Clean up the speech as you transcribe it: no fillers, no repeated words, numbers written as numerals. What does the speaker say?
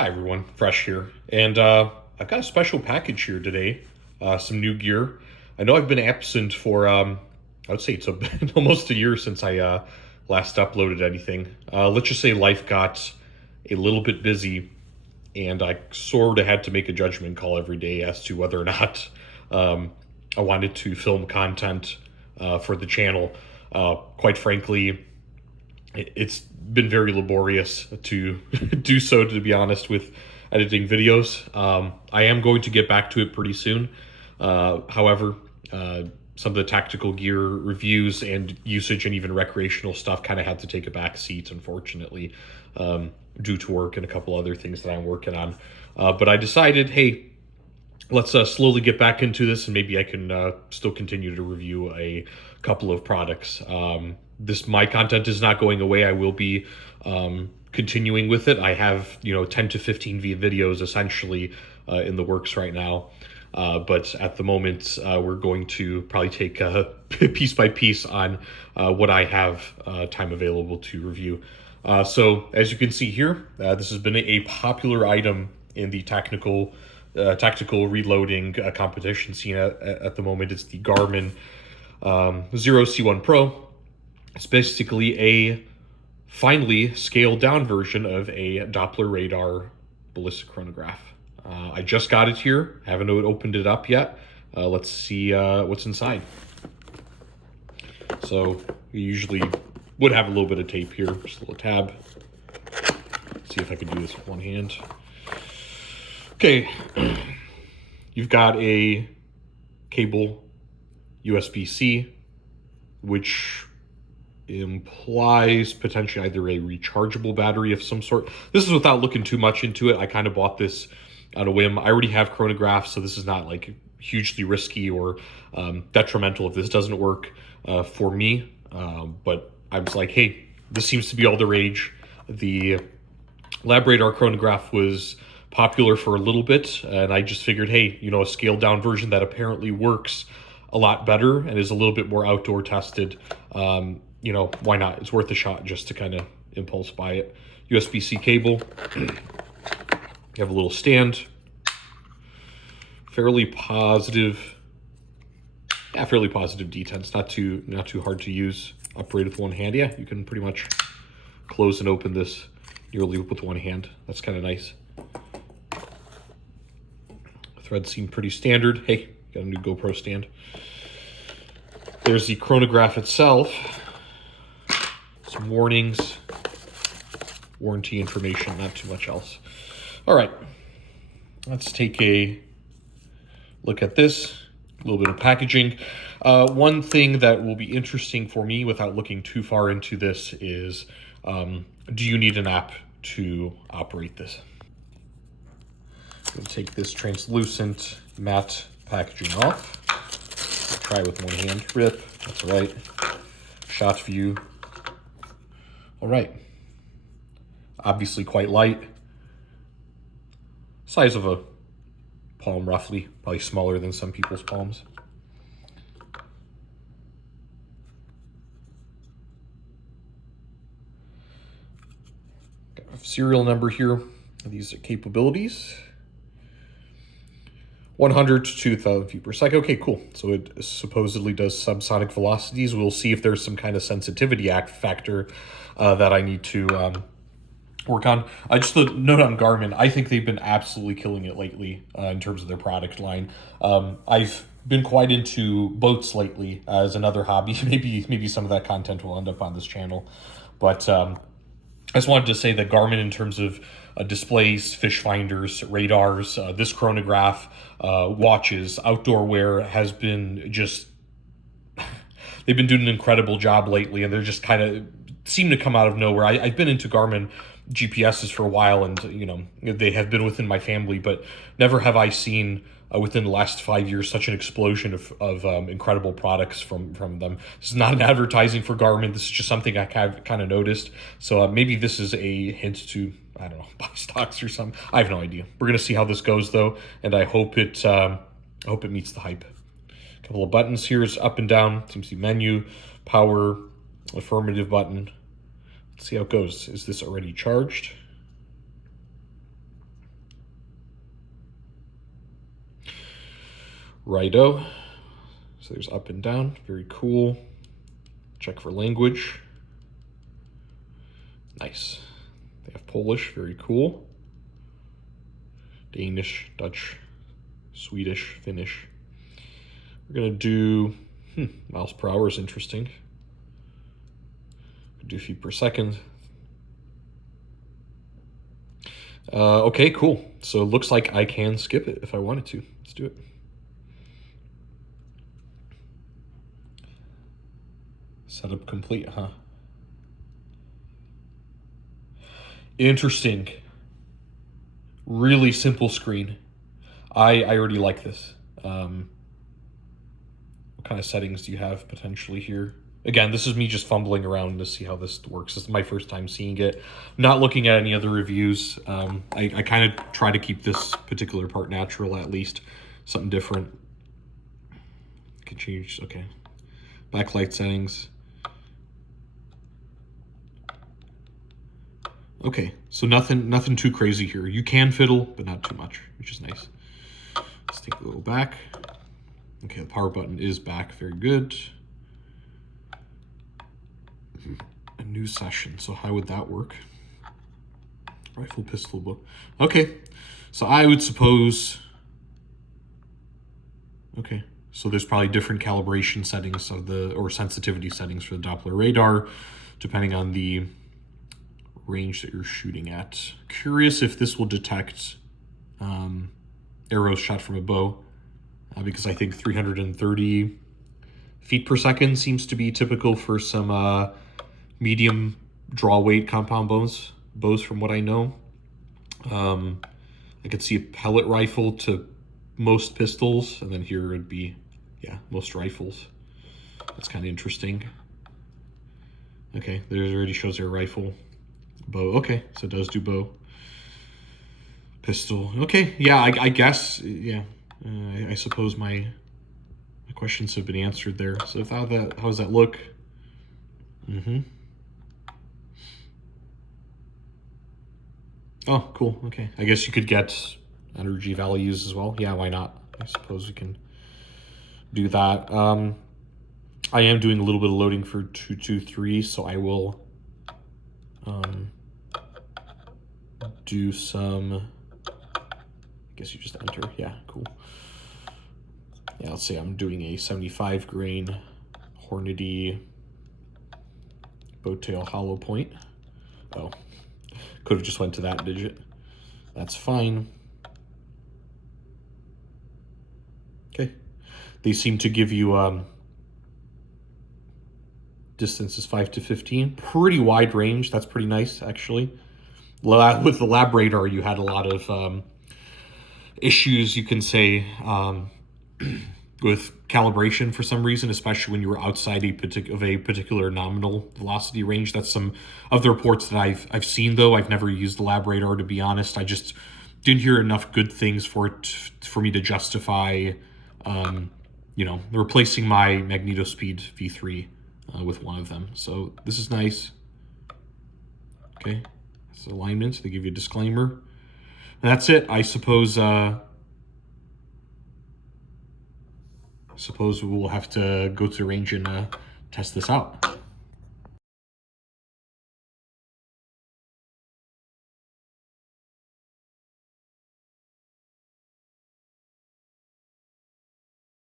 Hi everyone, Fresh here, and I've got a special package here today. Some new gear. I know I've been absent for I would say it's been almost a year since I last uploaded anything. Let's just say life got a little bit busy, and I sort of had to make a judgment call every day as to whether or not I wanted to film content for the channel. Quite frankly, it's been very laborious to do so, to be honest, with editing videos. I am going to get back to it pretty soon. However, some of the tactical gear reviews and usage and even recreational stuff kind of had to take a back seat, unfortunately, due to work and a couple other things that I'm working on. But I decided, hey, let's slowly get back into this, and maybe I can still continue to review a couple of products. My content is not going away. I will be continuing with it. I have 10 to 15 videos essentially in the works right now. But at the moment, we're going to probably take piece by piece on what I have time available to review. So as you can see here, this has been a popular item in the tactical reloading competition scene at the moment. It's the Garmin Xero C1 Pro. It's basically a finely scaled down version of a Doppler radar ballistic chronograph. I just got it here. Haven't opened it up yet. Let's see what's inside. So we usually would have a little bit of tape here, just a little tab. See if I can do this with one hand. Okay, you've got a cable USB-C, which implies potentially either a rechargeable battery of some sort. This is without looking too much into it. I kind of bought this on a whim. I already have chronographs, so this is not like hugely risky or detrimental if this doesn't work for me. But I was like, hey, this seems to be all the rage. The lab radar chronograph was popular for a little bit, and I just figured, hey, a scaled down version that apparently works a lot better and is a little bit more outdoor tested. Why not? It's worth a shot just to kind of impulse buy it. USB-C cable. You have a little stand. Fairly positive detents. Not too hard to use. Operate with one hand. Yeah, you can pretty much close and open this nearly with one hand. That's kind of nice. Threads seem pretty standard. Hey, got a new GoPro stand. There's the chronograph itself. Some warnings, warranty information, not too much else. All right, let's take a look at this. A little bit of packaging. One thing that will be interesting for me without looking too far into this is, do you need an app to operate this? I'm going to take this translucent matte packaging off. Try with one hand. Rip. That's all right. Shot view. All right. Obviously quite light. Size of a palm, roughly. Probably smaller than some people's palms. Got a serial number here. These are capabilities. 100 to 2,000 feet per second. Okay, cool. So it supposedly does subsonic velocities. We'll see if there's some kind of sensitivity factor that I need to work on. Just a note on Garmin. I think they've been absolutely killing it lately in terms of their product line. I've been quite into boats lately as another hobby. Maybe some of that content will end up on this channel. But I just wanted to say that Garmin, in terms of displays, fish finders, radars, this chronograph, watches, outdoor wear has been just, they've been doing an incredible job lately, and they're just kind of seem to come out of nowhere. I've been into Garmin GPSs for a while, and they have been within my family, but never have I seen within the last 5 years such an explosion of incredible products from them. This is not an advertising for Garmin. This is just something I kind of noticed. So maybe this is a hint to, I don't know, buy stocks or something. I have no idea. We're gonna see how this goes though, and I hope it meets the hype. A couple of buttons here is up and down. Seems to be menu, power, affirmative button. Let's see how it goes. Is this already charged? Righto. So there's up and down, very cool. Check for language. Nice. They have Polish, very cool. Danish, Dutch, Swedish, Finnish. We're gonna do, miles per hour is interesting. Do feet per second. Okay, cool. So it looks like I can skip it if I wanted to. Let's do it. Setup complete, huh? Interesting. Really simple screen. I already like this. What kind of settings do you have potentially here? Again, this is me just fumbling around to see how this works. This is my first time seeing it. Not looking at any other reviews. I kind of try to keep this particular part natural, at least. Something different. Can change, okay. Backlight settings. Okay, so nothing too crazy here. You can fiddle, but not too much, which is nice. Let's take a little back. Okay, the power button is back, very good. A new session, so how would that work? Rifle, pistol, bow. Okay, so I would suppose, okay, so there's probably different calibration settings of or sensitivity settings for the Doppler radar, depending on the range that you're shooting at. Curious if this will detect arrows shot from a bow, because I think 330 feet per second seems to be typical for some medium draw weight compound bows from what I know. I could see a pellet rifle to most pistols, and then here it'd be, yeah, most rifles. That's kind of interesting. Okay, there already shows their rifle. Bow, okay, so it does do bow. Pistol, okay, yeah, I guess, yeah. I suppose my questions have been answered there. So how does that look? Oh, cool, okay. I guess you could get energy values as well. Yeah, why not? I suppose we can do that. I am doing a little bit of loading for 223, so I will do some, I guess you just enter, yeah, cool. Yeah, let's say I'm doing a 75 grain Hornady bowtail hollow point. Oh, could have just went to that digit. That's fine. Okay, they seem to give you distances 5 to 15. Pretty wide range. That's pretty nice, actually. With the lab radar, you had a lot of issues, you can say, with calibration for some reason, especially when you were outside a particular nominal velocity range. That's some of the reports that I've seen, though. I've never used the lab radar, to be honest. I just didn't hear enough good things for me to justify, you know, replacing my MagnetoSpeed V3 with one of them. So this is nice. Okay, that's alignment. They give you a disclaimer. And that's it. I suppose we will have to go to the range and test this out.